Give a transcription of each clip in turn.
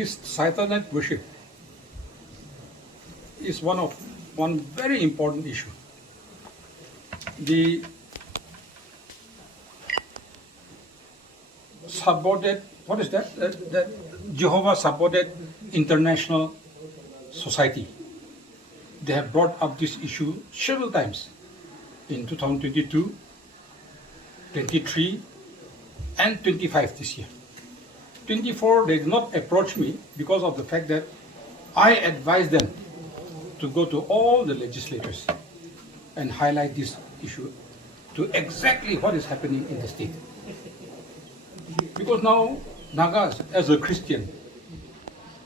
this satanic worship is one very important issue. The subordinate, what is that? That Jehovah Subordinate International Society. They have brought up this issue several times in 2022, 23, and 25 this year. 24, they did not approach me because of the fact that I advised them to go to all the legislators and highlight this issue to exactly what is happening in the state. Because now Nagas, as a Christian,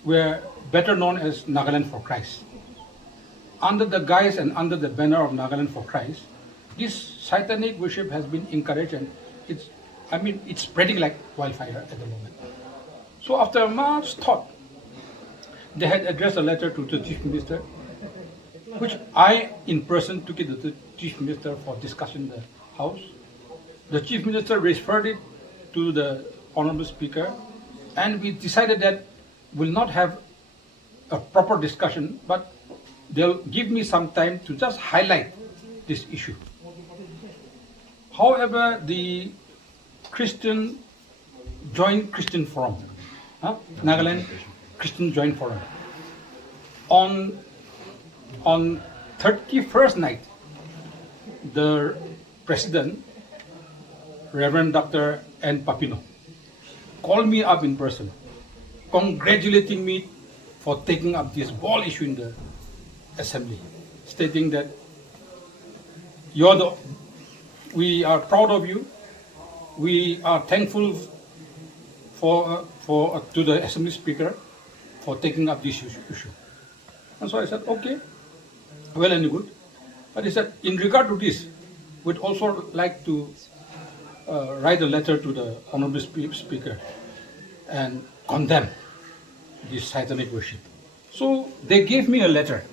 were better known as Nagaland for Christ. Under the guise and under the banner of Nagaland for Christ, this satanic worship has been encouraged, and it's spreading like wildfire at the moment. So after much thought, they had addressed a letter to the Chief Minister, which I in person took it to the Chief Minister for discussion in the House. The Chief Minister referred it to the Honorable Speaker, and we decided that we'll not have a proper discussion, but they'll give me some time to just highlight this issue. However, the Joint Christian Forum, Nagaland Christian Joint Forum, on 31st night, the President, Reverend Dr. N. Papino, called me up in person, congratulating me for taking up this whole issue in the Assembly, stating that we are proud of you. We are thankful to the Assembly Speaker for taking up this issue. And so I said, okay, well and good. But he said, in regard to this, we'd also like to write a letter to the Honorable Speaker and condemn this satanic worship. So they gave me a letter.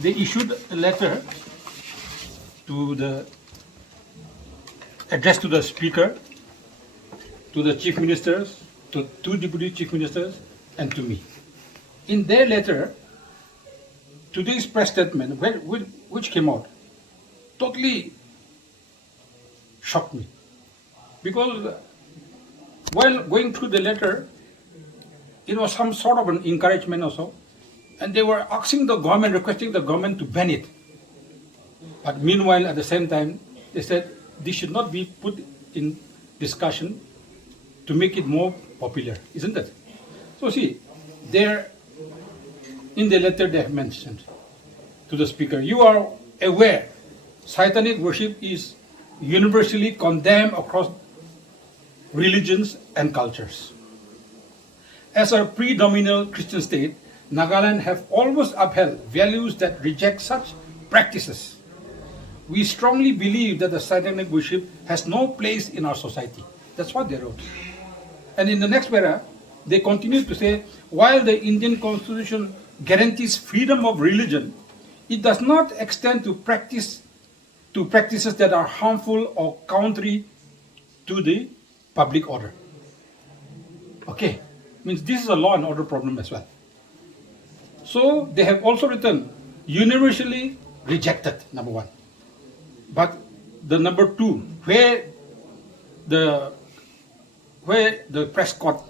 They issued a letter addressed to the Speaker, to the Chief Ministers, to two Deputy Chief Ministers, and to me. In their letter, today's press statement, which came out, totally shocked me. Because while going through the letter, it was some sort of an encouragement also, and they were asking the government, requesting the government to ban it. But meanwhile, at the same time, they said this should not be put in discussion to make it more popular, isn't it? So see, in the letter they have mentioned to the Speaker, you are aware satanic worship is universally condemned across religions and cultures. As a predominant Christian state, Nagaland have always upheld values that reject such practices. We strongly believe that the satanic worship has no place in our society. That's what they wrote. And in the next paragraph, they continue to say, while the Indian Constitution guarantees freedom of religion, it does not extend to practices that are harmful or contrary to the public order. Okay, means this is a law and order problem as well. So they have also written universally rejected, number one. But the number two, where the press court,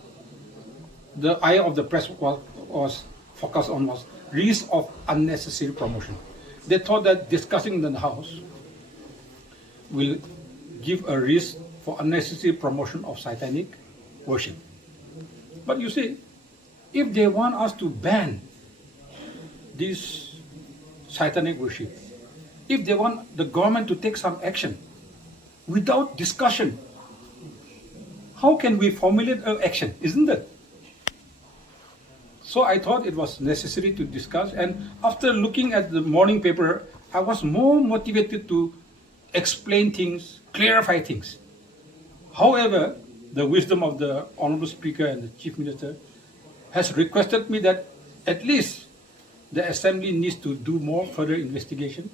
the eye of the press was focused on was risk of unnecessary promotion. They thought that discussing in the House will give a risk for unnecessary promotion of satanic worship. But you see, if they want us to ban this satanic worship, if they want the government to take some action without discussion, how can we formulate an action, isn't it? So I thought it was necessary to discuss, and after looking at the morning paper, I was more motivated to explain things, clarify things. However, the wisdom of the Honorable Speaker and the Chief Minister has requested me that at least the Assembly needs to do more further investigation,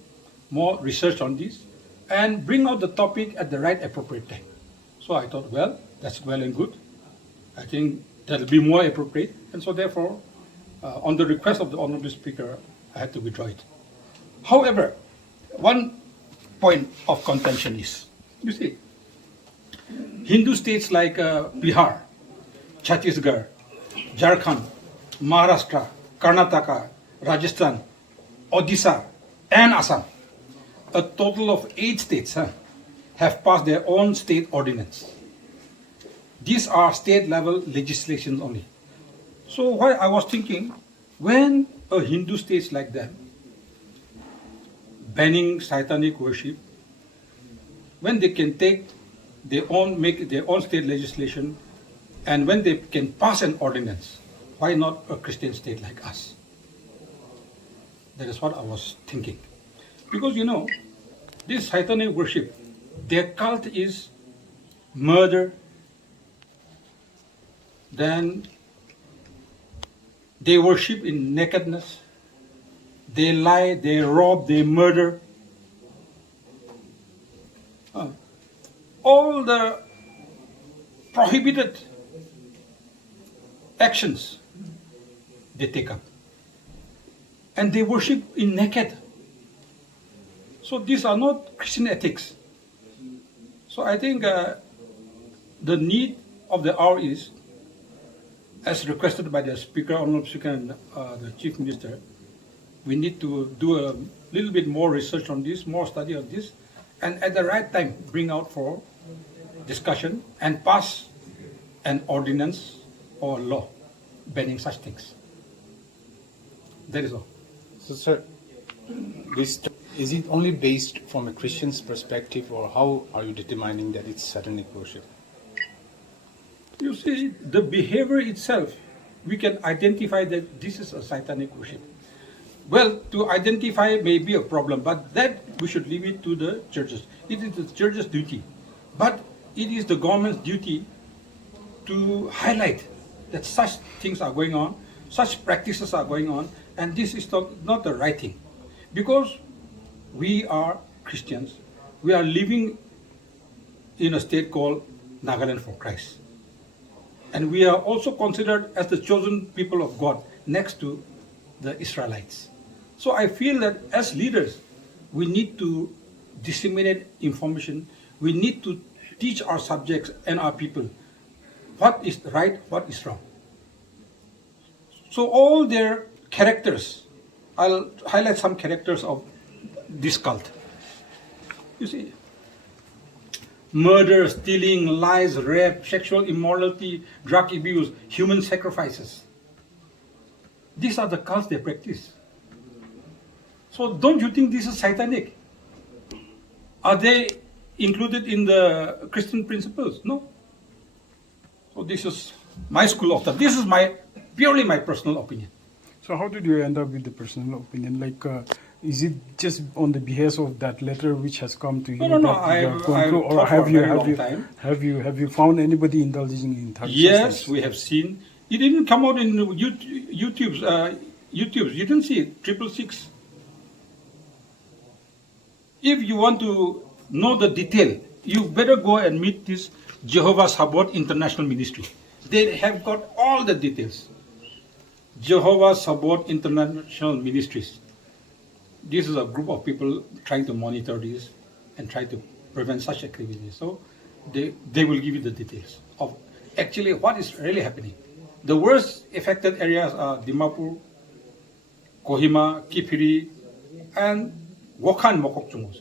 more research on this, and bring out the topic at the right appropriate time. So I thought, well, that's well and good. I think that will be more appropriate. And so therefore, on the request of the Honorable Speaker, I had to withdraw it. However, one point of contention is, you see, Hindu states like Bihar, Chhattisgarh, Jharkhand, Maharashtra, Karnataka, Rajasthan, Odisha, and Assam, a total of 8 states have passed their own state ordinance. These are state-level legislations only. So why I was thinking, when a Hindu state like that, banning satanic worship, when they can make their own state legislation, and when they can pass an ordinance, why not a Christian state like us? That is what I was thinking. Because you know, this satanic worship, their cult is murder, then they worship in nakedness, they lie, they rob, they murder. All the prohibited actions they take up. And they worship in naked. So these are not Christian ethics. So I think the need of the hour is, as requested by the Speaker, Honorable Speaker, and the Chief Minister, we need to do a little bit more research on this, more study of this, and at the right time bring out for discussion and pass an ordinance or law banning such things. That is all. So, sir, is it only based from a Christian's perspective, or how are you determining that it's satanic worship? You see, the behavior itself, we can identify that this is a satanic worship. Well, to identify may be a problem, but that we should leave it to the churches. It is the church's duty. But it is the government's duty to highlight that such things are going on, such practices are going on, and this is not the right thing. Because we are Christians, we are living in a state called Nagaland for Christ. And we are also considered as the chosen people of God next to the Israelites. So I feel that as leaders, we need to disseminate information. We need to teach our subjects and our people what is right, what is wrong. So all their characters, I'll highlight some characters of this cult. You see, murder, stealing, lies, rape, sexual immorality, drug abuse, human sacrifices. These are the cults they practice. So don't you think this is satanic? Are they included in the Christian principles? No. So this is my school of thought. This is purely my personal opinion. So how did you end up with the personal opinion? Like, is it just on the behest of that letter which has come to you? No. Have you found anybody indulging in that? Yes, we have seen. It didn't come out in YouTube. You didn't see it. 666. If you want to know the detail, you better go and meet this Jehovah's Sabaoth International Ministry. They have got all the details. Jehovah's Sabaoth International Ministries. This is a group of people trying to monitor this and try to prevent such activities. So they will give you the details of actually what is really happening. The worst affected areas are Dimapur, Kohima, Kipiri, and Wakhan Mokokchung.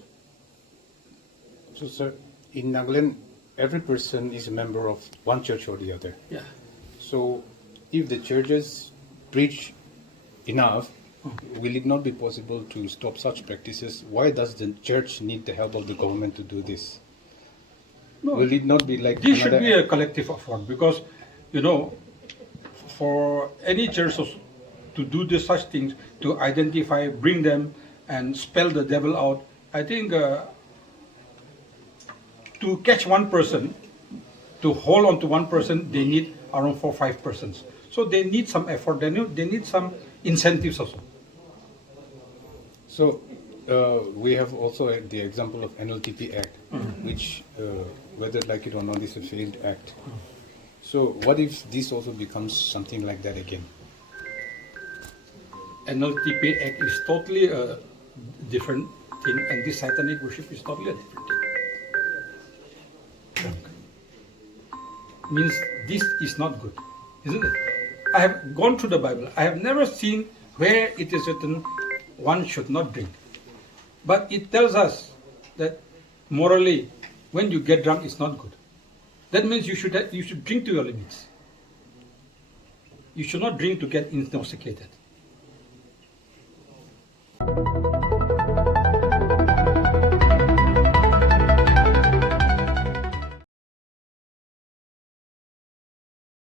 So, sir, in Nagaland, every person is a member of one church or the other. Yeah. So, if the churches preach enough, will it not be possible to stop such practices? Why does the church need the help of the government to do this? No, will it not be like this should be a collective effort, because, you know, for any church to do such things, to identify, bring them, and spell the devil out, I think to catch one person, to hold on to one person, they need around 4 or 5 persons. So they need some effort, they need some incentives also. So we have also the example of NLTP Act, which, whether like it or not, is a failed act. So what if this also becomes something like that again? NLTP Act is totally a different thing, and this satanic worship is totally a different thing. Means this is not good, isn't it? I have gone through the Bible. I have never seen where it is written one should not drink. But it tells us that morally, when you get drunk, it's not good. That means you should drink to your limits. You should not drink to get intoxicated.